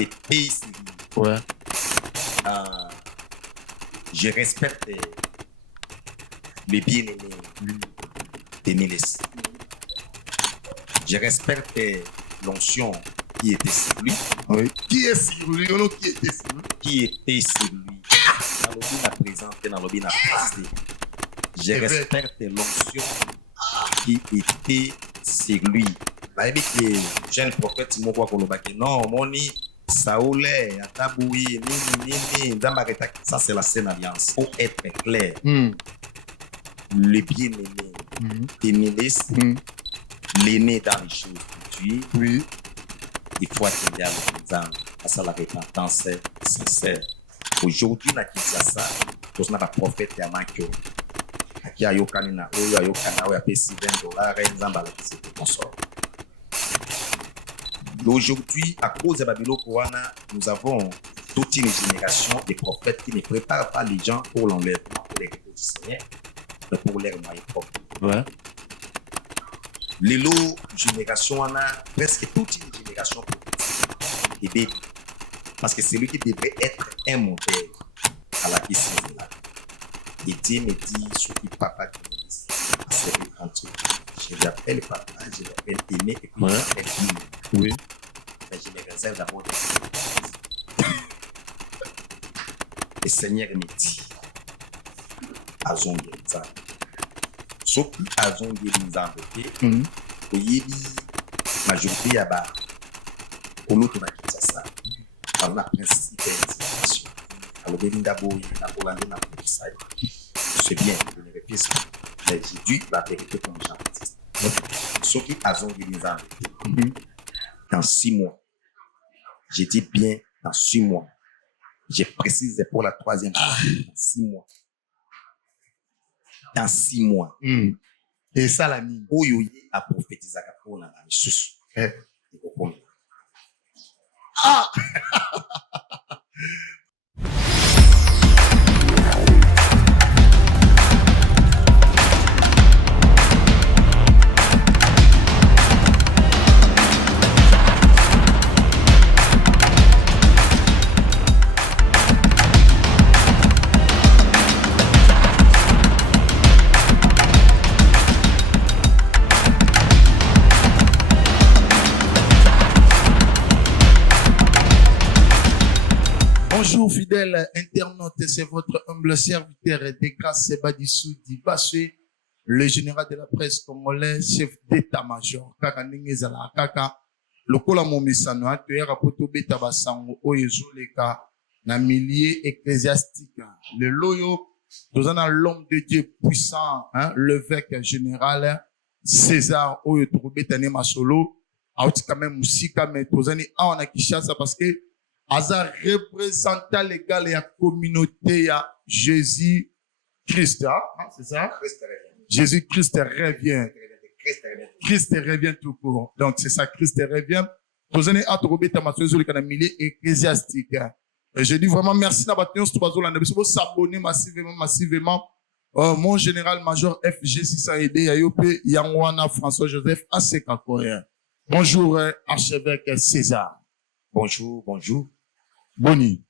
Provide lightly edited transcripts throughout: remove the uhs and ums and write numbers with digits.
des pays civils. Ouais. Je respecte le bien-aimé de Mélis. Je respecte l'onction qui était sur lui. Oui. Qui est sur lui? Qui était sur lui? Qui était sur lui? Dans le bien présenté, dans le bien passé. Je respecte l'onction qui était sur lui. Baby que jeune prophète Moko Kolobaki. Non, moni Saoul, Ataboui, Nini, Damareta. Ça c'est la Sainte Alliance. Pour être clair, le bien-aimé des ministres, l'aîné dans les choses culturelles, oui. il faut attendre à l'examen. Ça la repentance sincère. Aujourd'hui, na Kinshasa, tous na ba prophète ya Makyo. Aki ayokani na oyo ayokana oyo apesi $20 nzamba la kisi te consort. Aujourd'hui, à cause de Babylone Koana, nous avons toute une génération de prophètes qui ne préparent pas les gens pour l'enlèvement, pour les repos du Seigneur, mais pour les moyens propres. Ouais. L'élo génération on a presque toute une génération prophétique. Parce que c'est lui qui devrait être un modèle à la question de la vie. Et Dieu me dit, ce qui papa qui me dit, c'est le grand truc. Je l'appelle papa, je l'appelle aimé, et puis je l'appelle digne. Oui. Mais je me réserve d'abord des Le Seigneur me dit, Azongi Nzambe. Ce qui Azongi Nzambe, il majorité à bas, pour l'autre, on a quitté ça. On a principe d'indignation. Alors, Belinda Boy, Napoléon, Napoléon, c'est bien, je ne répète pas. Mais j'ai dû la vérité comme Jean-Baptiste. Ce qui Azongi Nzambe, dans 6 mois, j'ai dit bien dans 6 mois. Je précise pour la 3e fois. Dans 6 mois. Dans 6 mois. Et ça, la mine. Oyoye a prophétisé à Kapona dans les sous. Ah! Bonjour fidèles internautes, c'est votre humble serviteur des grâces Sebadissou Dibassé, le général de la presse congolais, chef d'état-major. Kaka Ningezala Kaka, lokola momisano atoyaka poto beta basango oyo ezoleka na milieu ecclésiastique. Le loyo, tozana l'homme de Dieu puissant, hein, l'évêque général César oyo tokobeta ne masolo, auti quand même musika mais tozani awana Kinshasa parce que Aza représentant légal et la communauté à Jésus-Christ. Hein? C'est ça? Jésus-Christ revient. Christ revient tout court. Donc, c'est ça, Christ revient. Vous allez à milieu ecclésiastique. Je dis vraiment merci d'avoir s'abonner massivement. Mon général-major FG 600 Yayope Yangwana François-Joseph Asekakoya. Bonjour, archevêque César. Bonjour. Boni.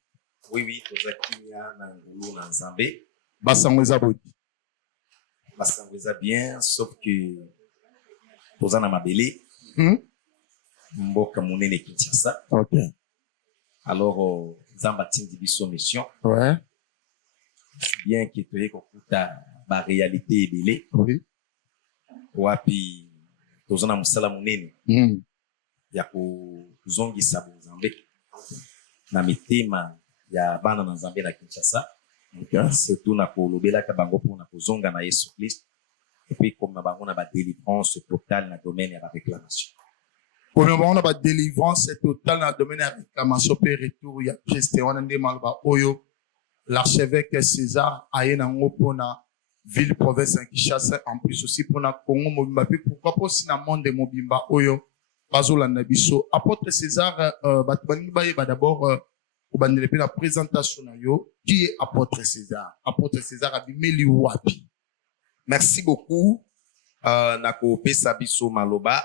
Oui, Tozakinia Nangulu Nanzambe. Basangweza Boni. Basangweza bien, sauf que Tozana Mabele. Mboka Mounene Kinshasa. Ok. Alors, Zambatin Dibiso Mission. Ouais. Bien que tu aies la réalité belé. Oui. Wapi Tozana Moussala Mounene. Yako Zongi Sabo Zambé. Na mitema ya bana na Nzambe na Kinshasa. Okay. Surtout na kolobela ka bango pour na kozonga na Yesu Christ. Et puis comme na bango na ba délivrance totale na domaine ya réclamation. Comme na bango na ba délivrance totale na domaine ya réclamation pe retour ya Christ on ndé malba oyo l'archevêque César aye na ngopo na ville province ya Kinshasa en plus aussi pour na Congo mobimba pe pourquoi pas aussi na monde mobimba oyo bazolanda biso apôtre César batbani baye d'abord obandele la présentation na yo qui est apôtre César abimeli wapi. Merci beaucoup na ko pesa biso maloba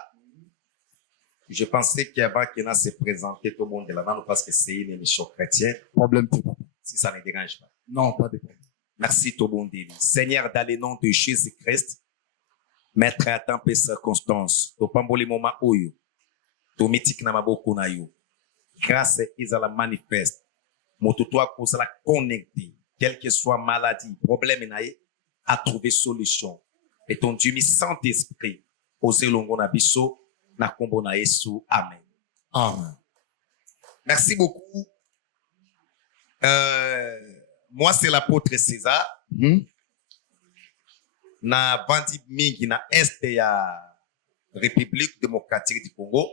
Je pensais qu'avant qu'il se présenté tout le monde là-bas, parce que c'est une émission chrétienne. Problème, tu pas. Si ça ne dérange pas. Non, pas de problème. Merci tout le monde. Seigneur, dans le nom de Jésus-Christ, mettre à temps et circonstances, to pamboli moment oyo, to mitik na maboko na yo. Grâce à la manifeste, mototoa cause la connecter, quelle que soit maladie, problème naïe, à trouver solution. Et ton Dieu, mi Saint-Esprit, osé longo na biso, na kombo na Yesu. Amen. Amen. Merci beaucoup. Moi, c'est l'apôtre César. Na bandi mingi na est ya République démocratique du Congo,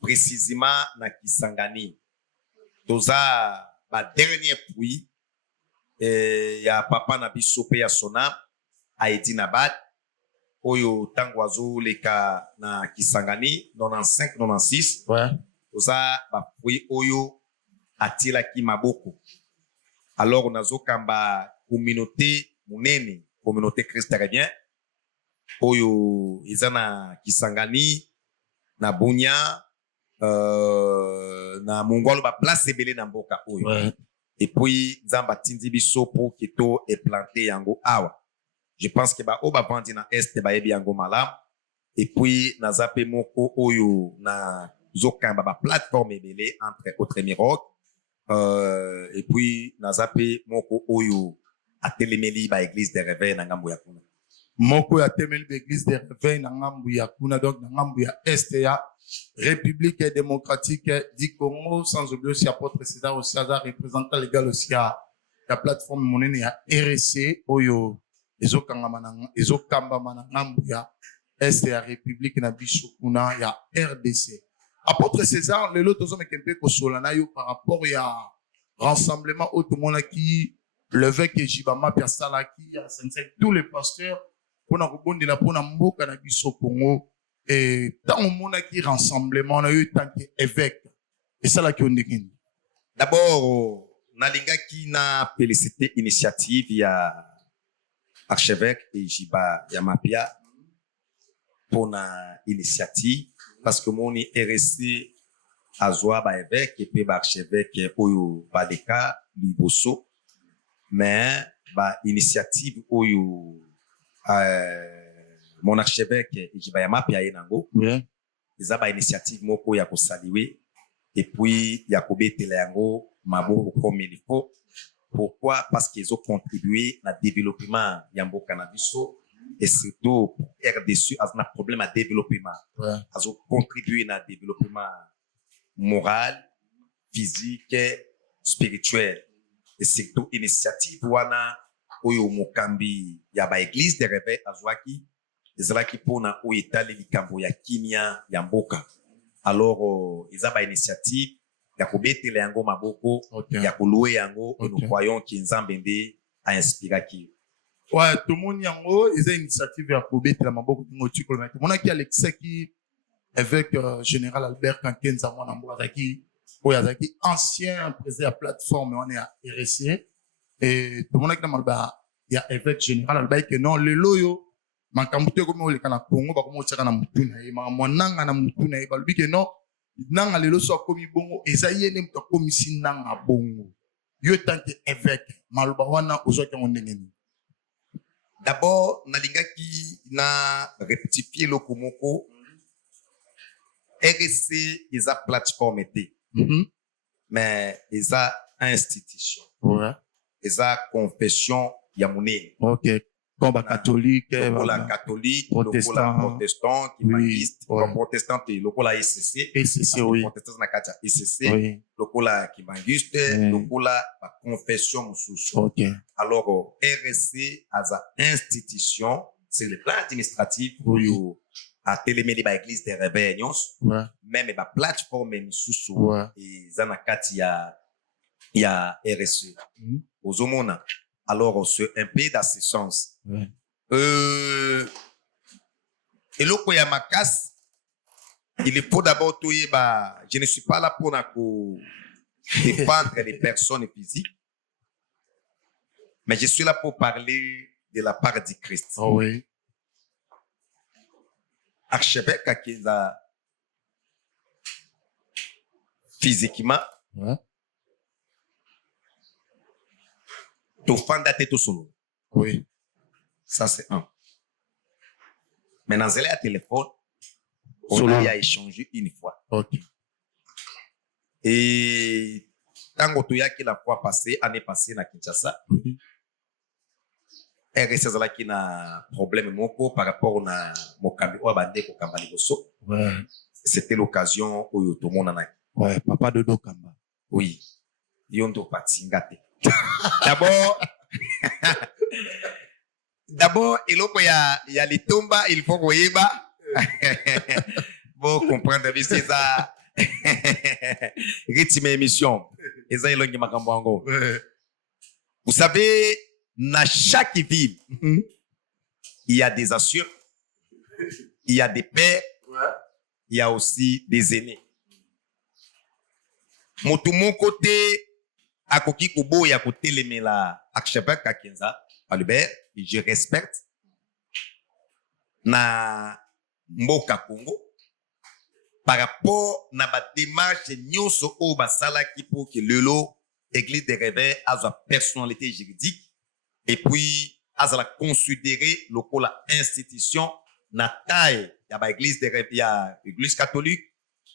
précisément na Kisangani. Toza ba dernier puits ya papa na biso pe ya sona a Edinabad oyo tangwazo leka na Kisangani 95 96. Ouais. Toza ba puits oyo atila ki maboko. Alors nazo kamba communauté munene, communauté chrétienne oyo izana Kisangani na Bunya na Mongolo ba place ebele na mboka oyo. Ouais. Et puis nzamba tindi biso pour kito e planter yango awa. Je pense que ba oba vandi na est ba yebi yango malam. Et puis na zape moko oyo na zokamba ba plateforme ebele entre autres Miroc. Et puis na zape moko oyo atelemeli ba église de réveil na ngambo ya kuna. Moko ya temeli ba église de réveil na ngambo ya kuna, donc na ngambo ya est ya République démocratique du Congo, sans oublier aussi apôtre César aussi représentant légal aussi à la plateforme monene ya RSC oyo ezokamba na ngambo ya est ya République na biso kuna ya RDC. Apôtre César lelo tozo mekempe ko solana yo par rapport ya rassemblement au tout monde qui l'évêque Jibama pia sala qui a sensei tous les pasteurs pour na kobondela pour na mboka na biso Congo. Et dans le monde qui rassemblement, on a eu tant qu'évêque. Et ça là qui on dit. D'abord, nalinga qui na félicité initiative ya archevêque et Jiba Yamapia pour na initiative parce que mon RSC azwa ba évêque et puis ba archevêque oyo baleka liboso mais ba initiative oyo mon archevêque Ijibayama pia yenango eza ba initiative moko ya kosaliwe et puis ya kobetela yango maboko comme il faut. Pourquoi? Parce qu'ils ont contribué na développement ya mboka na biso et surtout RDC a un problème à développement. Ils ont contribué na développement moral, physique, spirituel et surtout initiative wana oyo mokambi ya ba église de réveil azwaki ezalaki pona oyo etali likambo ya kimia ya mboka. Alors ezaba initiative ya kobetela yango maboko ya koloue yango et nous croyons que Nzambe nde a inspiraki. Ouais, tout le monde yango eza initiative ya kobetela maboko ngo tikolo mona ki Alexis qui évêque général Albert Kankenza mwana mboka ki oyo azaki ancien président de plateforme on est à RSC et tout le monde qui na malba ya évêque général Albert que non le loyo makambo te komi oleka na Congo bakomo tsaka na mutu na ye mwananga na mutu na ye balobi ke non nanga lelo so akomi bongo eza yene mutu akomi si nanga bongo yo tant que évêque maloba wana ozwaki yango ndenge nini? D'abord nalingaki na rectifier loko moko RSC eza plateforme te mais eza institution eza confession ya monene. OK. Comme la catholique, la catholique, protestant, kimangiste, protestant, lokola ECC, oui. Protestant na katia ECC, lokola kimangiste, lokola la confession mususu. OK. Alors RSC as a institution, c'est le plan administratif pour you à téléméli ba église des réveillons, même ba plateforme mususu et zana katia ya RSC. Ozomona. Alors, c'est un peu d'assistance. Et le ya makas, il faut d'abord tout je ne suis pas là pour défendre les personnes physiques, mais je suis là pour parler de la part du Christ. Oh oui. Archevêque Akinza physiquement. Ouais. Tu fanda te tout solo. Oui. Ça, c'est un. Mais dans le téléphone, on Solo. a échangé une fois. Ok. Et tant que tu as la fois passée, année passée, na Kinshasa, RSS là qui n'a problème moko par rapport à mon cambi ou abandé ko kambali boso. Ouais. C'était l'occasion où tout le monde en a. Ouais, papa de Dokamba. Oui. Yondo patingate. D'abord, il y a les tombas, il faut qu'on y va. Bon, comprendre, mais c'est ça. Rythme émission. Et ça, il y a makambo. Vous savez, dans chaque ville, il y a des anciens, il y a des pères, il y a aussi des aînés. Mon côté, à Koki Kubo, il y a côté les mela, Akshebek Kakenza, Albert, je respecte. Na Mboka Congo, par rapport à la démarche nyonso o basala qui pour que lelo église des réveils a sa personnalité juridique et puis a la considérer le la institution na taille ya ba église des réveils ya église catholique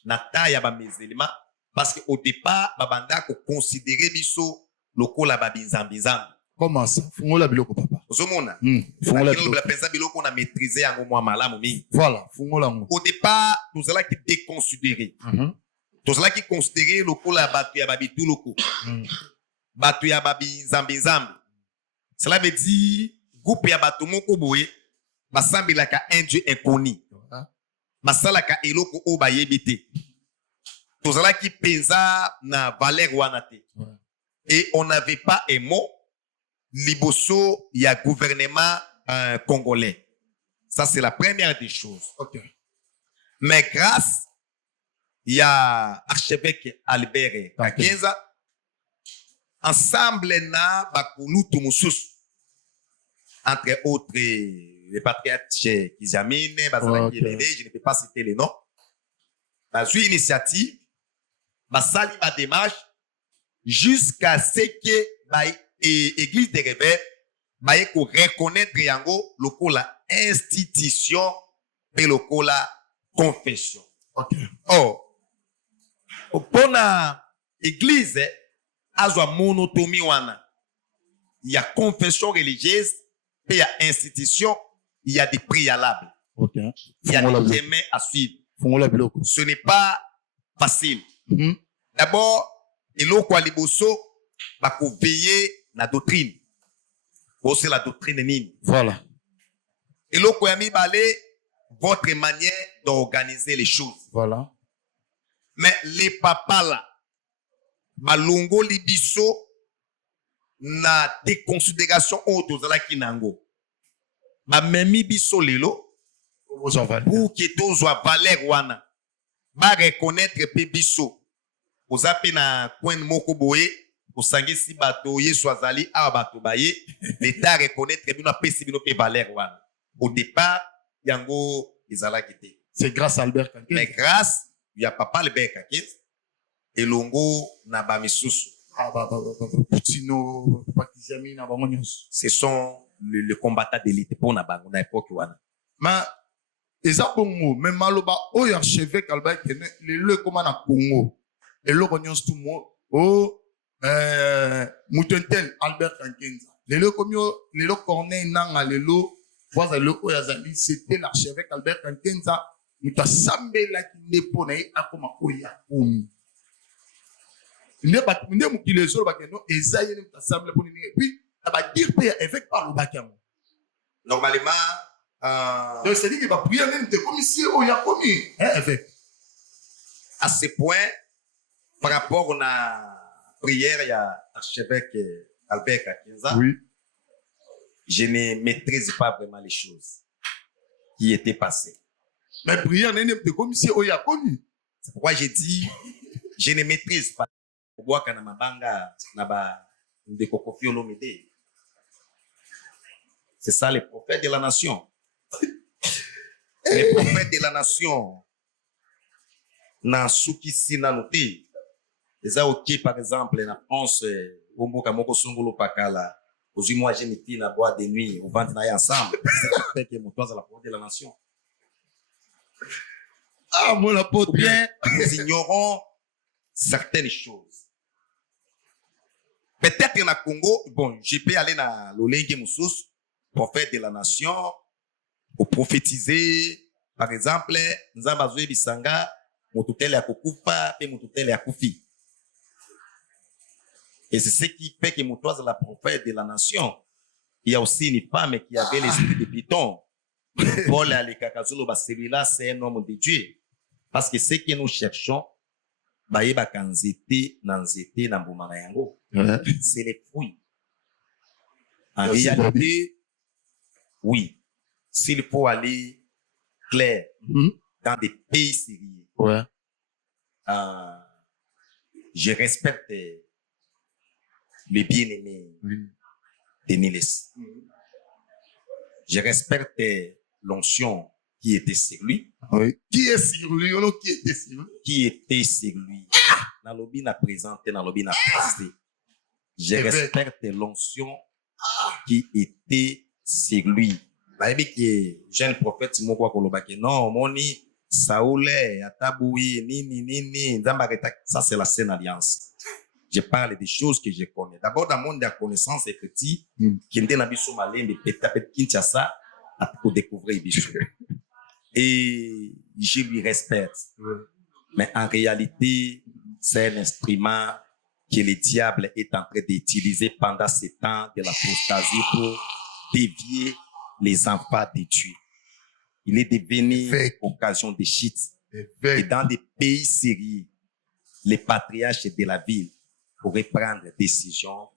na taille ya ba musulman parce que au départ babanda ko considérer biso le la ba binzambizambi. Comment ça? Fungola biloko papa. Ozomona. Fungola biloko. La pensa biloko na maîtriser en moi malamu mi. Voilà, fungola ngo. Au départ, nous allons qui déconsidérer. Nous allons qui considérer le coup la batu ya babi tout le coup. Batu ya babi zambi zambi. Cela veut dire groupe ya batu moko boye basambi la ka un dieu inconnu. Masala ka eloko o ba yebite. Nous allons qui pensa na valeur wanate. Et on n'avait pas un mot liboso il y a gouvernement congolais. Ça, c'est la première des choses. Okay. Mais grâce, il y a archevêque Albert Kakenza, ensemble, na bakulu tumusus, entre autres, les patriotes chez Kizamine, Bazalaki Bébé, je ne peux pas citer les noms. Dans une initiative, basali ma démarche, jusqu'à ce que, et Église des réveils, baye ko reconnaître yango loko la institution et loko la confession. Okay. Oh, pour la Église, azwa monotomie wana. Il y a confession religieuse, et il y a institution, il y a des préalables. Okay. Il y a des chemins à suivre. Ce n'est pas facile. D'abord, eloko aliboso ba ko veiller la doctrine. C'est la doctrine nini. Voilà. Et le Koyami Balé, votre manière d'organiser les choses. Voilà. Mais les papas là, malongo libiso, na déconsidération autres la kinango. Ma memi biso lelo, pour que tous soient valeur wana. Ba reconnaître pe biso. Vous appelez na coin moko boye. Pour sangi si bateau yesu azali a bateau baye l'état reconnaître bino pesi bino pe valeur wana. Au départ yango izala kité. C'est grâce à Albert Kankins. Mais grâce il y a papa Albert Kankins et longo na ba misusu. Poutino Pakizami na bango nyonso. Ce sont le combattant d'élite pour na bango na époque wana. Mais eza bongo même maloba oyo archevêque Albert Kankins le comment na Congo et le nyonso tout mo oh Moutentel Albert Kankenza. Lelo komyo, lelo Corneille Nanga lelo, voisin le Oyazali, c'était l'archevêque Albert Kankenza. Muta sambe la kinepo na akoma oya komi. Ne mukile solo bakeno ezaye muta sambe pour ni puis ba dire pe évêque par le bakamo. Normalement donc c'est dit que ba prier même de commissaire oya komi, hein évêque. À ce point par rapport à prière, il y a archevêque Albert Kakenza. Oui. Je ne maîtrise pas vraiment les choses qui étaient passées. Mais prière n'est de commissaire oya komi. C'est pourquoi j'ai dit, je ne maîtrise pas. C'est ça les prophètes de la nation. Les prophètes de la nation. Na suki sina noté. ça ok par exemple na France au mboka moko songolo pakala aujourd'hui moi j'ai une fille na boîte de nuit on vend na ensemble ça fait que mon toit à la porte de la nation. Ah mon apôtre. Ou bien nous ignorons certaines choses. Peut-être na Congo, bon, je peux aller na l'Olenge Moussous, prophète de la nation, pour prophétiser, par exemple, nous avons besoin de Sanga, Moutoutel à Kokufa, et Moutoutel à Koufi. Et c'est ce qui fait que Moutouaz est la prophète de la nation. Il y a aussi une femme qui avait l'esprit de Python. Paul Alikakazolo, celui-là, c'est un homme de Dieu. Parce que ce que nous cherchons, bayeba kanzete, nanzete, nambumana yango. C'est les fruits. En réalité, oui, s'il faut aller clair dans des pays sérieux, je respecte le bien-aimé de Niles. Je respecte l'onction qui était sur lui. Oui. Qui est sur lui? Qui était sur lui? Qui était sur lui. Dans le bien présenté, dans le bien présenté. Je respecte l'onction qui était sur lui. Baïbi qui jeune prophète Simoko Kolobake. Non, moni, Saoulé, Ataboui, Nini, ça c'est la Sainte Alliance. Je parle des choses que je connais. D'abord, dans le monde de la connaissance écrite, qui était dans le malin de Petapet Kinshasa, pour découvrir des choses. Et je lui respecte. Mais en réalité, c'est un instrument que le diable est en train d'utiliser pendant ce temps de l'apostasie pour dévier les enfants de Dieu. Il est devenu occasion de chute. Et dans des pays sérieux, les patriarches de la ville pourraient prendre des décisions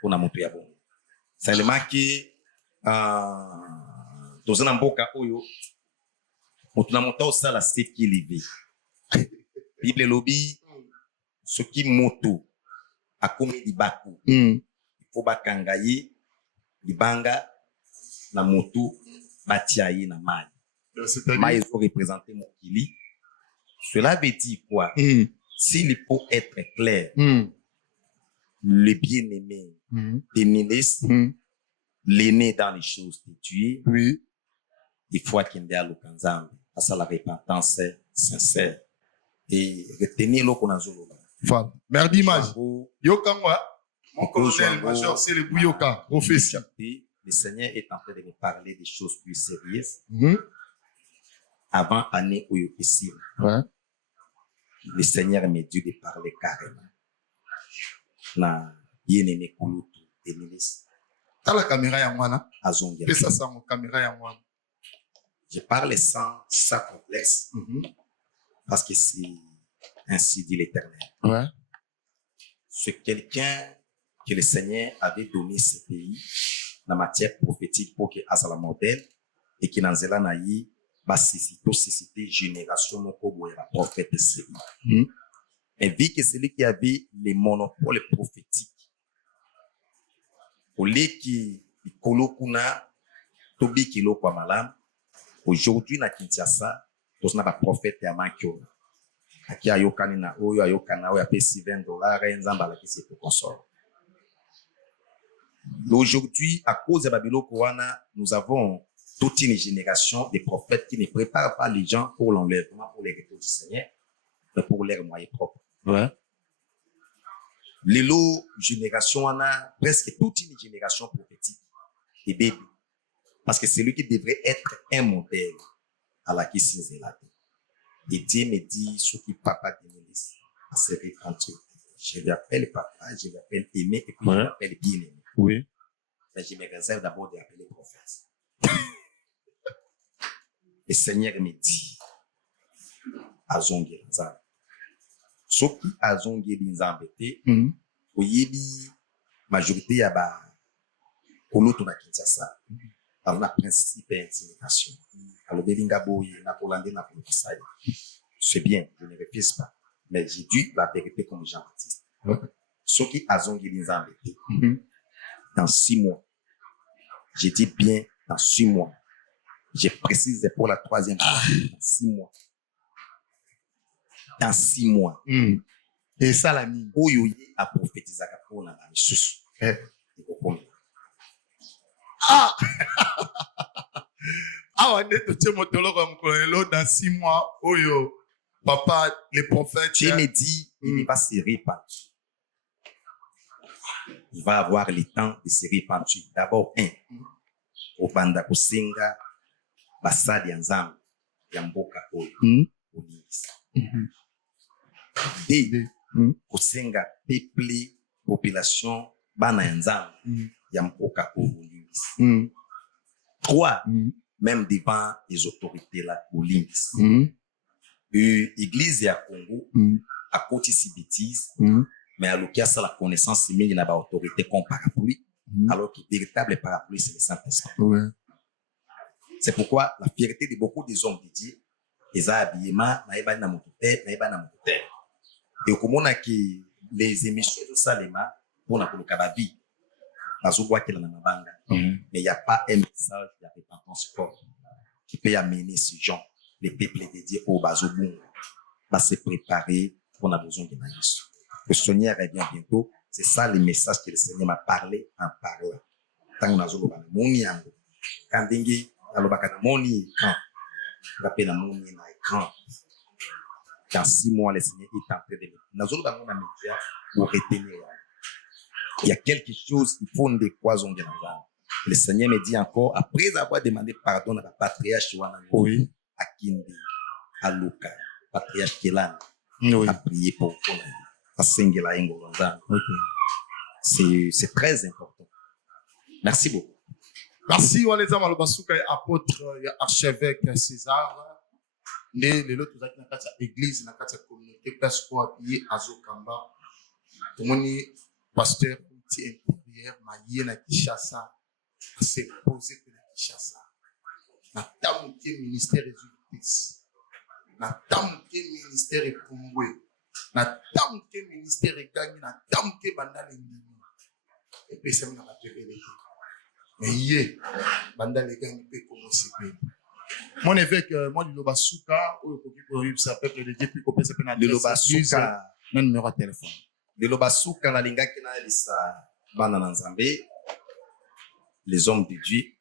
pour la montrer à bon. Seulement que, dans un mboka oyo, on a monté au sala c'est qui levé. Bible lobby, ce qui moto, a commis di baku. Il faut bakangaye, libanga, na moto, batiaye na mai. Mai faut représenter mon kili. Cela veut dire quoi? S'il faut être clair, le bien-aimé de Niles, l'aîné dans les choses de Dieu, il faut qu'il y ait l'okanzambe, à la repentance sincère. Et retenir l'eau qu'on a joué. Voilà. Merci, Maj. Yokangwa, mon colonel major, c'est le Bouyoka, professeur. Le Seigneur est en train de me parler des choses plus sérieuses. Avant année où il ici. Le Seigneur m'a dit de parler carrément. Na bien-aimé Kouloutou et Niles. T'as la caméra ya mwana? Azongia. Fais ça sans mon caméra ya mwana. Je parle sans complexe. Parce que c'est ainsi dit l'Éternel. C'est quelqu'un que le Seigneur avait donné ce pays dans la matière prophétique pour que Azala modèle et que dans Zela naï va susciter génération non comme la prophète de ce pays. Mais vu que c'est lui qui avait les monopoles prophétiques, au lieu qui kolokuna tobi kilo kwa malam, aujourd'hui na Kinshasa, tous na ba prophète ya mankyo. Aki ayokani na oyo ayokana oyo apesi $20 nzamba la kisi pour consort. Aujourd'hui, à cause de Babylone Koana, nous avons toute une génération de prophètes qui ne préparent pas les gens pour l'enlèvement, pour les retours du Seigneur, mais pour leurs moyens propres. L'élo génération on a presque toute une génération prophétique et bébé. Parce que c'est lui qui devrait être un modèle à la question de la vie. Et Dieu me dit, ce qui papa de Niles a servi quand je l'appelle papa, je l'appelle aimé, et puis je l'appelle bien-aimé. Mais je me réserve d'abord de l'appeler prophète. Le Seigneur me dit, Azongi Nzambe. Ce qui Azongi Nzambe, oyebi majorité ya ba koloto na Kinshasa. Alors, la principe d'intimidation. Alors, belinga boye, na kolande na kolokisaya. C'est bien, je ne refuse pas. Mais j'ai dit la vérité comme Jean-Baptiste. Ce qui Azongi Nzambe, dans 6 mois, j'ai dit bien dans 6 mois. Je précise pour la 3e fois, dans 6 mois. Dans 6 mois, Et ça la nini. Oyo ye a prophétisé pour na misusu. Ah! Ah, on est tout motolo comme dans 6 mois, oyo, papa, les prophètes. Dieu me dit, il va se répandre. Il va avoir le temps de se répandre. D'abord, au banda kusinga, basali yanzambe, yamboka oyo, onisi. Deux, kusinga peuple, population, bana yanzambe, yamboka oyo, onisi. Trois, même devant les autorités là, au Links. L'église à Congo, à côté de bêtises, mais à l'occasion la connaissance, il y a une autorité comme parapluie, alors que le véritable parapluie, c'est le Saint-Esprit. C'est pourquoi la fierté de beaucoup des hommes de Dieu, ils ont habillement, et comme on a que les émissions de Salema, pour la vie, mais il n'y a pas un message de repentance qui peut amener ces gens, les peuples dédiés au Bazobon, va se préparer pour la besoin de Maïs. Le Seigneur revient bientôt. C'est ça le message que le Seigneur m'a parlé en parlant. Tant qu'on a zolo ba moni yango. Quand dengue alobaka na moni quand rappel na moni na écran. Dans 6 mois le Seigneur est en train de na zolo ba mona média pour retenir. Il y a quelque chose il faut des croisons de là. Le Seigneur me dit encore après avoir demandé pardon à la patriarche Wana. Oui. À Kindi, à Luka, patriarche Kelan. Oui. À prier pour c'est très important. Merci beaucoup. Merci, Waleza Malobasuka, apôtre, archevêque César. Les autres, vous êtes dans la église, dans la communauté, place pour appuyer Azokamba. Tout le monde, pasteur, outil intérieur, maillé na Kishasa, c'est posé que na Kishasa. Na tamuke ministère de justice. Na tamuke ministère de Pumbwe. Na tamuke ministère de Gangi, na tamuke bandale ndimi. Et puis c'est na batebele. Mais yé, bandale Gangi peut commencer. Mon évêque, moi, le Lobasuka, ou le peuple de Dieu, puis qu'on peut se faire le Lobasuka, non numéro de téléphone. Le Lobasuka, la linga qui n'a lisa banana nzambe, les hommes de Dieu,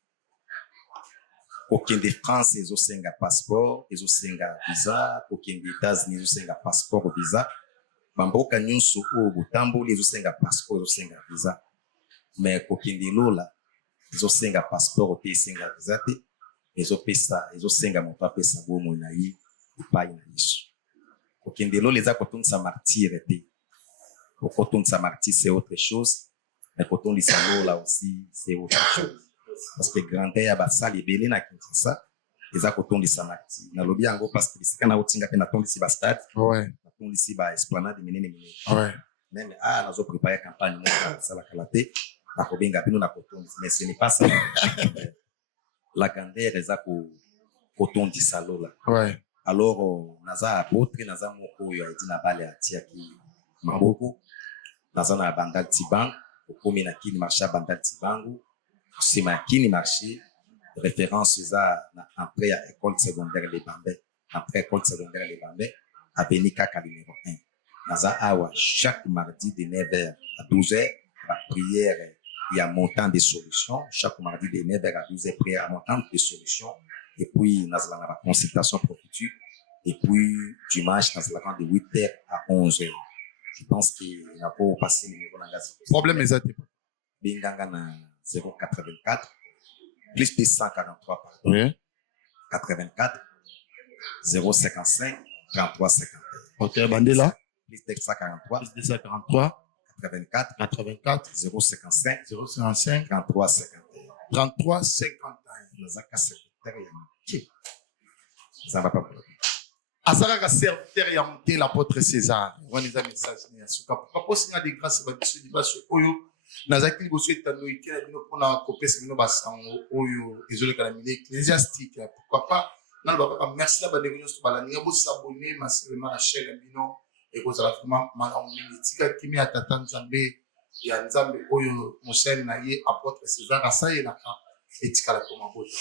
aucun de France, ils ont un passeport, ils ont un visa, aucun des États-Unis, ils ont un passeport, visa. Bamboka nyonso o Butambo, ils ont un passeport, ils ont un visa. Mais aucun de Lola, ils ont un passeport, ils ont un visa. Ils ont pesa, ils ont un montant pesa gomo na yi, pas na yisu. Aucun de Lola, les a coton sa martyr était. Au coton sa martyr, c'est autre chose. Mais coton de sa Lola aussi, c'est autre chose. Parce que grandeur ba sali belé na Kinshasa eza kotonde sa martyr na lobi yango parce que c'est kana otinga pe na tondi si ba stade ouais na tondi si ba esplanade minene ouais même nazo préparer campagne mo ça la kalate na kobenga bino na kotonde mais ce n'est pas ça la grandeur eza kotonde sa lola ouais alors naza apôtre naza moko yo aidi na bale atia ki maboko naza na bandal tibango okomi na kini marcha bandal tibango c'est ma kini marché référence après école secondaire les Bambais après école secondaire les Bambais à Benika numéro 1 naza awa chaque mardi de 9h à 12h la prière il y a montant de solutions chaque mardi de 9h à 12h prière à montant de solutions et puis naza la consultation prophétique et puis dimanche naza la de 8h à 11h je pense qu'il n'a pas passé le numéro langage problème exact binganga na 084 plus de 143 pardon. Oui. 84 055 33 51. Ok, bandela. Plus de 143. Plus de 143. 84 055 055 33 51. 33 51. Nazaka secrétaire ya mke. Ça va pas pour Azaraka serviteur ya mke l'apôtre César. On a un message ni asuka. Papa singa de grâce ba biso di baso oyo. Nazaki liboso etano ikela bino mpona kopesa bino basango oyo ezoleka na milieu ecclésiastique pourquoi pas na baba merci na bandeko nyonso balandinga bosabone maselema na chaîne bino ekozala vraiment malamu mingi tika kimi ya tata nzambe ya nzambe oyo mosali na ye apôtre César asalelaka etikala koma bota